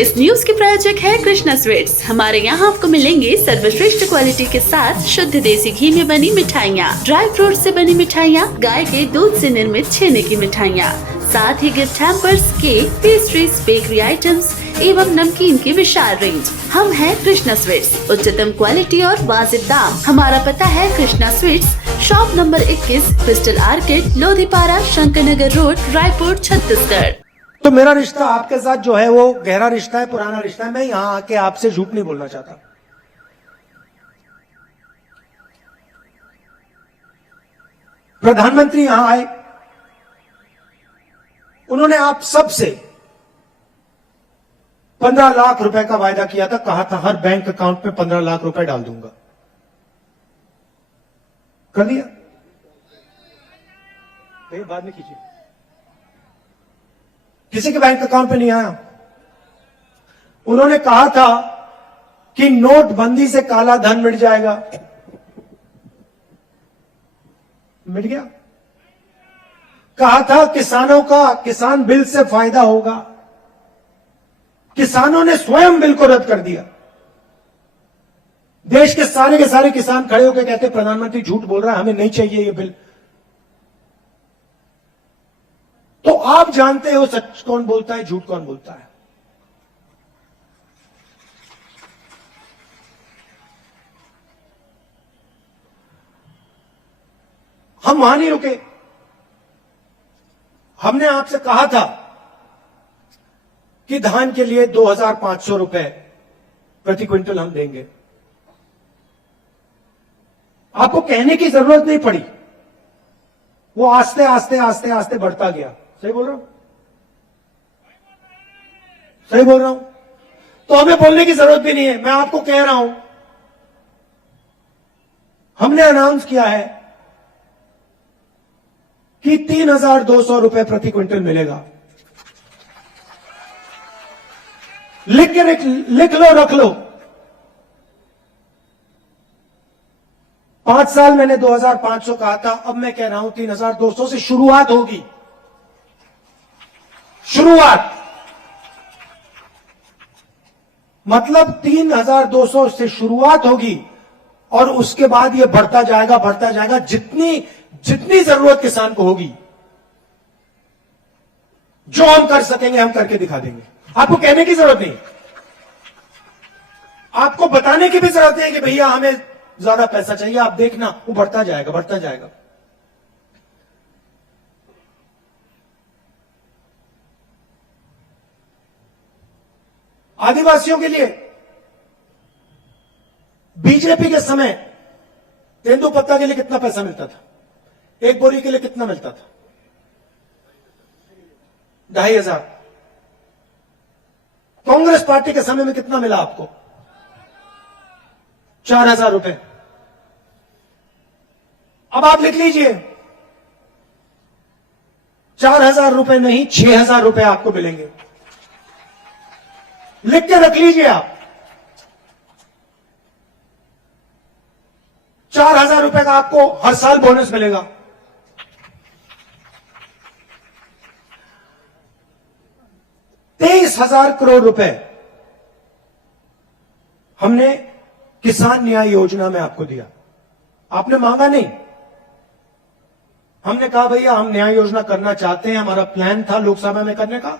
इस न्यूज के प्रायोजक है कृष्णा स्वीट्स। हमारे यहाँ आपको मिलेंगे सर्वश्रेष्ठ क्वालिटी के साथ शुद्ध देसी घी में बनी मिठाइयाँ, ड्राई फ्रूट से बनी मिठाइयाँ, गाय के दूध से निर्मित छेने की मिठाइयाँ, साथ ही gift hampers, cake, pastries, bakery items एवं नमकीन की विशाल रेंज। हम हैं कृष्णा स्वीट्स, उच्चतम क्वालिटी और वाजिब दाम। हमारा पता है Krishna sweets, shop number 21, crystal orchid, Lodhipara, Shankar Nagar road, Raipur, Chhattisgarh. तो मेरा रिश्ता आपके साथ जो है वो गहरा रिश्ता है, पुराना रिश्ता है। मैं यहां आके आपसे झूठ नहीं बोलना चाहता। प्रधानमंत्री यहां आए, उन्होंने आप सबसे 15 लाख रुपए का वायदा किया था, कहा था हर बैंक अकाउंट में 15 लाख रुपए डाल दूंगा। कर दिया? बाद में कीजिए। किसी के बैंक अकाउंट में नहीं आया। उन्होंने कहा था कि नोटबंदी से काला धन मिट जाएगा, मिट गया। कहा था किसानों का किसान बिल से फायदा होगा, किसानों ने स्वयं बिल को रद्द कर दिया। देश के सारे किसान खड़े होकर कहते प्रधानमंत्री झूठ बोल रहा है, हमें नहीं चाहिए ये बिल। तो आप जानते हो सच कौन बोलता है, झूठ कौन बोलता है। हम वहां नहीं रुके। हमने आपसे कहा था कि धान के लिए 2500 रुपए प्रति क्विंटल हम देंगे। आपको कहने की जरूरत नहीं पड़ी, वो आस्ते आस्ते आस्ते आस्ते बढ़ता गया। सही बोल रहा हूं? सही बोल रहा हूं? तो हमें बोलने की जरूरत भी नहीं है, मैं आपको कह रहा हूं। हमने अनाउंस किया है कि 3200 रुपए प्रति क्विंटल मिलेगा। लिख लो, रख लो। 5 साल मैंने 2500 कहा था, अब मैं कह रहा हूं 3200 से शुरुआत होगी। शुरुआत मतलब 3200 से शुरुआत होगी और उसके बाद यह बढ़ता जाएगा जितनी जरूरत किसान को होगी। जो हम कर सकेंगे हम करके दिखा देंगे। आपको कहने की जरूरत नहीं, आपको बताने की भी जरूरत नहीं कि भैया हमें ज्यादा पैसा चाहिए। आप देखना वो बढ़ता जाएगा। आदिवासियों के लिए बीजेपी के समय तेंदुपत्ता के लिए कितना पैसा मिलता था? एक बोरी के लिए कितना मिलता था? 2500। कांग्रेस पार्टी के समय में कितना मिला आपको? 4000 रुपए। अब आप लिख लीजिए, 4000 रुपए नहीं 6000 रुपए आपको मिलेंगे। लिख के रख लीजिए आप। 4000 रुपए का आपको हर साल बोनस मिलेगा। ₹23,000 करोड़ रुपए हमने किसान न्याय योजना में आपको दिया। आपने मांगा नहीं, हमने कहा भैया हम न्याय योजना करना चाहते हैं, हमारा प्लान था लोकसभा में करने का,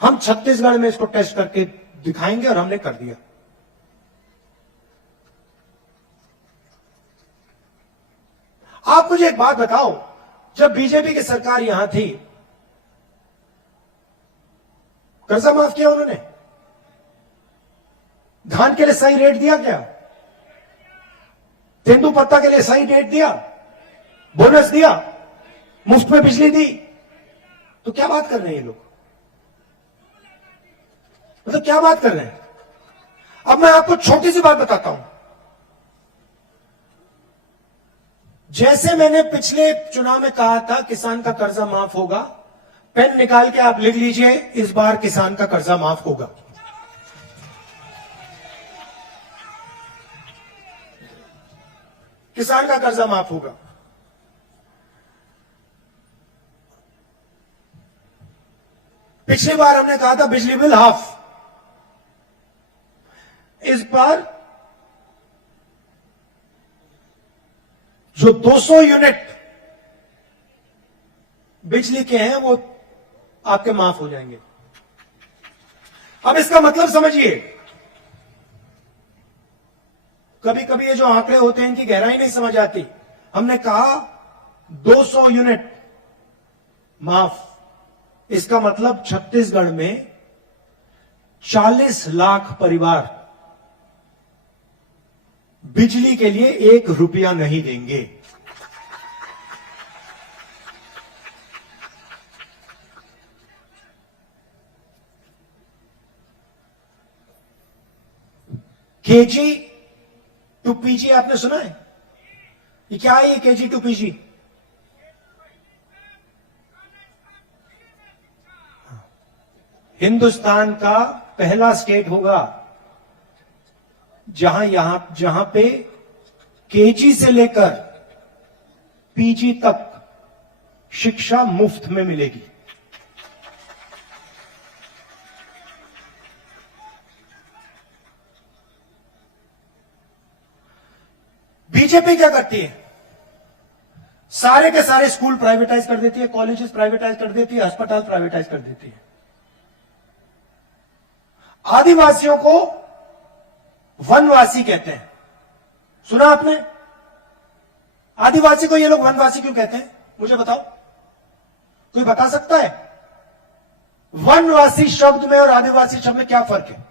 हम छत्तीसगढ़ में इसको टेस्ट करके दिखाएंगे और हमने कर दिया। आप मुझे एक बात बताओ, जब बीजेपी की सरकार यहां थी, कर्जा माफ किया उन्होंने? धान के लिए सही रेट दिया क्या? तेंदुपत्ता के लिए सही रेट दिया? बोनस दिया? मुफ्त में बिजली दी? तो क्या बात कर रहे हैं ये लोग? मतलब क्या बात कर रहे हैं? अब मैं आपको छोटी सी बात बताता हूं। जैसे मैंने पिछले चुनाव में कहा था किसान का कर्जा माफ होगा, पेन निकाल के आप लिख लीजिए, इस बार किसान का कर्जा माफ होगा। किसान का कर्जा माफ होगा। पिछली बार हमने कहा था बिजली बिल हाफ, इस बार जो 200 यूनिट बिजली के हैं वो आपके माफ हो जाएंगे। अब इसका मतलब समझिए, कभी कभी ये जो आंकड़े होते हैं इनकी गहराई नहीं समझ आती। हमने कहा 200 यूनिट माफ, इसका मतलब छत्तीसगढ़ में 40 लाख परिवार बिजली के लिए 1 रुपया नहीं देंगे। केजी टू पीजी आपने सुना है? ये क्या है ये केजी टू पीजी? हिंदुस्तान का पहला स्टेट होगा जहां पे केजी से लेकर पीजी तक शिक्षा मुफ्त में मिलेगी। बीजेपी क्या करती है? सारे के सारे स्कूल प्राइवेटाइज कर देती है, कॉलेजेस प्राइवेटाइज कर देती है, अस्पताल प्राइवेटाइज कर देती है। आदिवासियों को वनवासी कहते हैं, सुना आपने? आदिवासी को ये लोग वनवासी क्यों कहते हैं? मुझे बताओ, कोई बता सकता है? वनवासी शब्द में और आदिवासी शब्द में क्या फर्क है?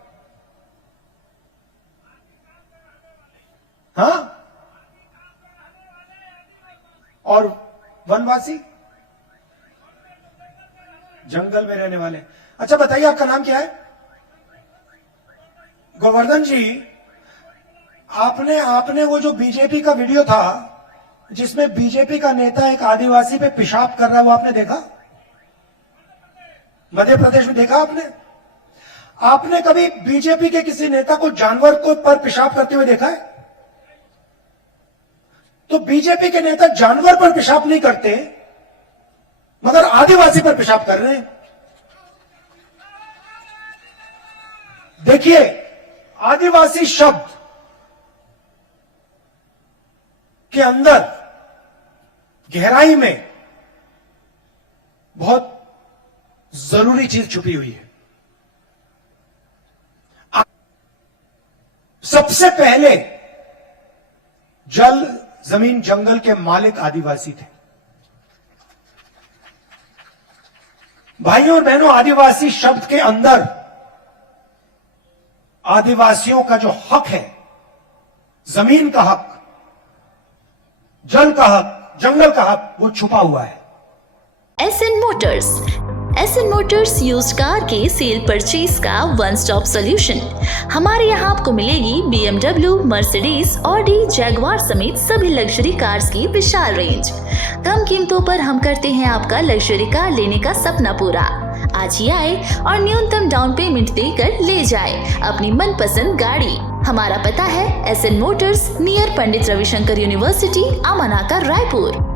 हाँ? और वनवासी जंगल में रहने वाले। अच्छा बताइए, आपका नाम क्या है? गोवर्धन जी, आपने वो जो बीजेपी का वीडियो था जिसमें बीजेपी का नेता एक आदिवासी पे पेशाब कर रहा है, वो आपने देखा? मध्य प्रदेश में देखा आपने? आपने कभी बीजेपी के किसी नेता को जानवर को पर पेशाब करते हुए देखा है? तो बीजेपी के नेता जानवर पर पेशाब नहीं करते, मगर आदिवासी पर पेशाब कर रहे हैं। देखिए, आदिवासी शब्द के अंदर गहराई में बहुत जरूरी चीज छुपी हुई है। सबसे पहले जल, जमीन, जंगल के मालिक आदिवासी थे। भाइयों और बहनों, आदिवासी शब्द के अंदर आदिवासियों का जो हक है, जमीन का हक, जल का हक, जंगल का हक, वो छुपा हुआ है। SN Motors, SN Motors used car के सेल परचेज का वन स्टॉप सॉल्यूशन। हमारे यहाँ आपको मिलेगी BMW, मर्सिडीज, ऑडी, जैगवार समेत सभी लग्जरी कार्स की विशाल रेंज। कम कीमतों पर हम करते हैं आपका लग्जरी कार लेने का सपना पूरा। आज ही आए और न्यूनतम डाउन पेमेंट देकर ले जाए अपनी मनपसंद गाड़ी। हमारा पता है SN Motors, near Pandit Ravishankar university, अमानाका, Raipur.